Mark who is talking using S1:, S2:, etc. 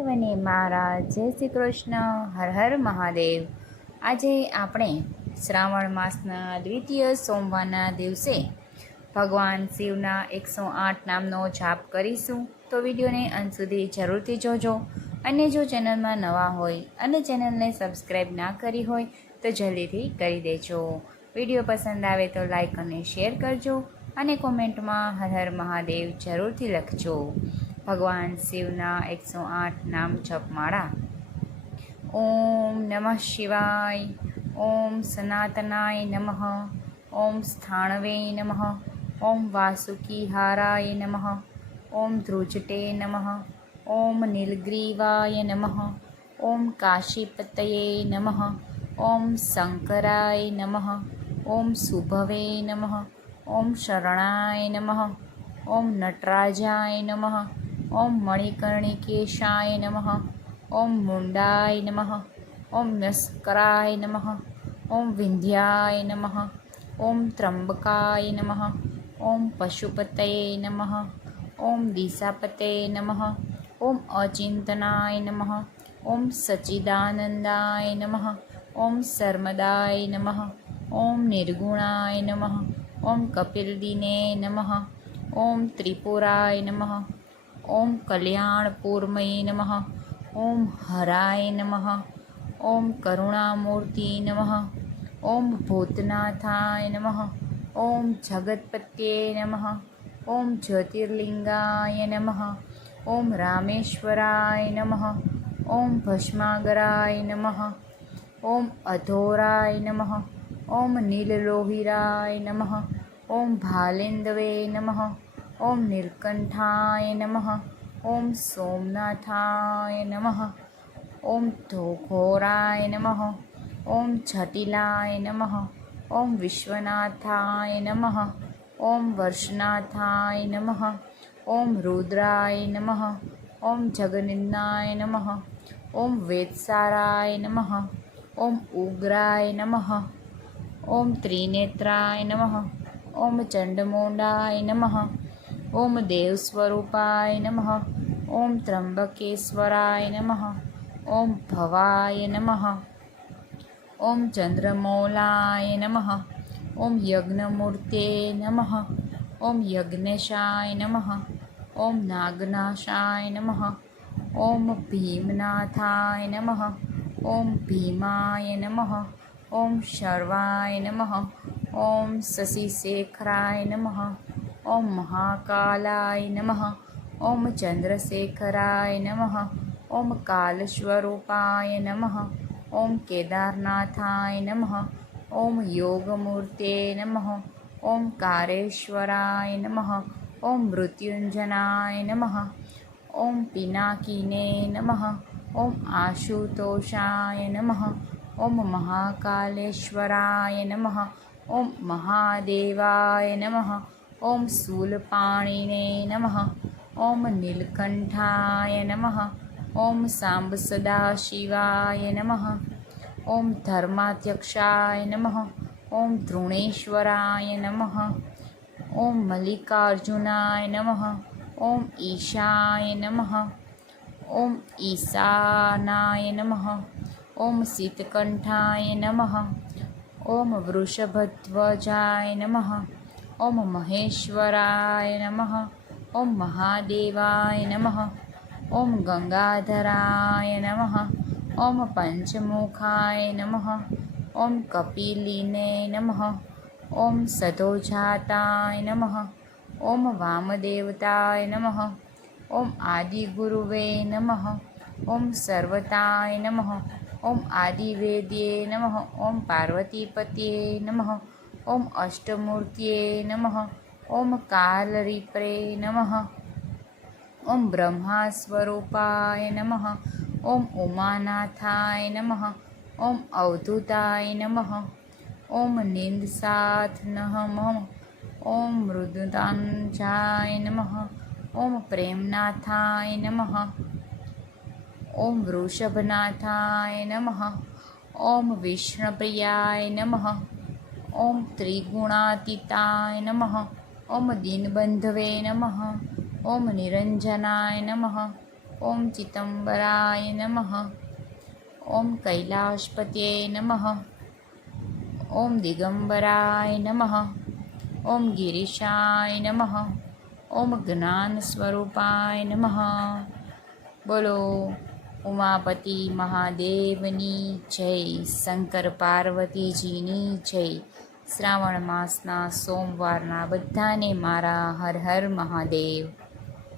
S1: સર્વને મારા જય શ્રી કૃષ્ણ, હર હર મહાદેવ. આજે આપણે શ્રાવણ માસના દ્વિતીય સોમવારના દિવસે ભગવાન શિવના એકસો આઠ નામનો જાપ કરીશું. તો વિડીયોને અંત સુધી જરૂરથી જોજો અને જો ચેનલમાં નવા હોય અને ચેનલને સબસ્ક્રાઈબ ના કરી હોય તો જલ્દીથી કરી દેજો. વીડિયો પસંદ આવે તો લાઈક અને શેર કરજો અને કોમેન્ટમાં હર હર મહાદેવ જરૂરથી લખજો. ભગવાન શિવના એકસો આઠ નામ જપમાળા ઓમ નમઃ શિવાય ઓમ સનાતનાય નમઃ ઓમ સ્થાણવે નમઃ ઓમ વાસુકીહારાય નમઃ ઓમ ધ્રુજટે નમઃ ઓમ નીલગ્રીવાય નમઃ ઓમ કાશીપતયે નમઃ ઓમ શંકરાય નમઃ ઓમ શુભવે નમઃ ઓમ શરણાય નમઃ ઓમ નટરાજાય નમઃ ઓમ મણિકર્ણિકેશાય નમઃ ઓમ મુંડાય નમઃ ઓમ નસ્કરાય નમઃ ઓમ વિંધ્યાય નમઃ ઓમ ત્રંબકાય નમઃ ઓમ પશુપતये નમઃ ઓમ દિશાપતે નમઃ ઓમ અચિંતનાય નમઃ ઓમ સચિદાનંદાય નમઃ ઓમ સર્મદાય નમઃ ઓમ નિર્ગુણાય નમઃ ઓમ કપિલદીને નમઃ ઓમ ત્રિપુરાય નમઃ ओम कल्याणपूर्मये नम ओम हराय नम ओम करुणामूर्ति नम ओम भूतनाथाय नम ओम जगतपत्ये नम ओम ज्योतिर्लिंगाय नम ओम रामेश्वराय नम ओम भस्मागराय नम ओम अधोराय नम ओम नीललोहिराय नम ओम भालेन्दवे नमः ओम निर्कंठाय नमः ओम सोमनाथाय नमः ओम धोघोराय नमः ओम झटिलाय नमः ओम विश्वनाथाय नमः ओम वर्षनाथाय नमः ओम रुद्राय नमः ओम जगनिन्दाय नमः ओम वेदसाराय नमः ओम उग्राय नमः ओम त्रिनेत्राय नमः ओम चंडमोंडाय नमः ओम देवस्वरूपाय नमः ओम त्र्यंबकेश्वराय नमः ओम भवाय नमः ओम चंद्रमौलाय नमः ओम यज्ञमूर्ते नमः ओम यज्ञेशाय नमः ओम नागनाशाय नमः ओम भीमनाथाय नमः ओम भीमाय नमः ओम शर्वाय नमः ओम शशिशेखराय नमः ओम महाकालाय नमः ओम चंद्रशेखराय नमः ओम कालस्वरूपाय नमः ओम केदारनाथाय नमः ओम योगमूर्ते नमः ओम कारेश्वराय नमः ओम मृत्युंजनाय नमः ओम पिनाकिने नमः ओम आशुतोषाय नमः ओम महाकालेश्वराय नमः ओम महादेवाय नमः ઓમ શૂલપાણીને નમઃ. ઓમ નીલકંઠાય નમઃ. ઓમ સાંબ સદાશિવાય નમઃ. ઓમ ધર્માધ્યક્ષાય નમઃ. ઓમ ધૃણેશ્વરાય નમઃ. ઓમ મલ્લિકાર્જુનાય નમઃ. ઓમ ઈશાય નમઃ. ઓમ ઈશાનાય નમઃ. ઓમ શીતકંઠાય નમઃ. ઓમ વૃષભધ્વજાય નમઃ. ओम महेश्वराय नमः ओम महादेवाय नमः ओम गंगाधराय नमः ओम पंचमुखाय नमः ओम कपिलिने नमः ओम सदोजाताय नमः ओम वामदेवताय नमः ओम आदिगुरुवे नमः ओम सर्वताय नमः ओम आदिवेद्ये नमः ओम पार्वतीपतये नमः ઓમ અષ્ટમૂર્ત્યે નમઃ ઓમ કાલરિપ્રે નમઃ ઓમ બ્રહ્મા સ્વરૂપાય નમઃ ઓમ ઉમાનાથાય નમઃ ઓમ અવધૂતાય નમઃ ઓમ નિંદસાથ નમઃ ઓમ મૃદુતાંજાય નમઃ ઓમ પ્રેમનાથાય નમઃ ઓમ વૃષભનાથાય નમઃ ઓમ વિષ્ણુપ્રિયાય નમઃ ઓમ ત્રિગુણાતીતાય નમઃ ઓમ દીનબંધવે નમઃ ઓમ નિરંજનાય નમઃ ઓમ ચિદમ્બરાય નમઃ ઓમ કૈલાશપતયે નમઃ ઓમ દિગંબરાય નમઃ ઓમ ગિરીશાય નમઃ ઓમ જ્ઞાન સ્વરૂપાય નમઃ બોલો ઉમાપતિ મહાદેવની જય શંકર પાર્વતીજીની જય. શ્રાવણ માસના સોમવારના બધાને મારા હર હર મહાદેવ.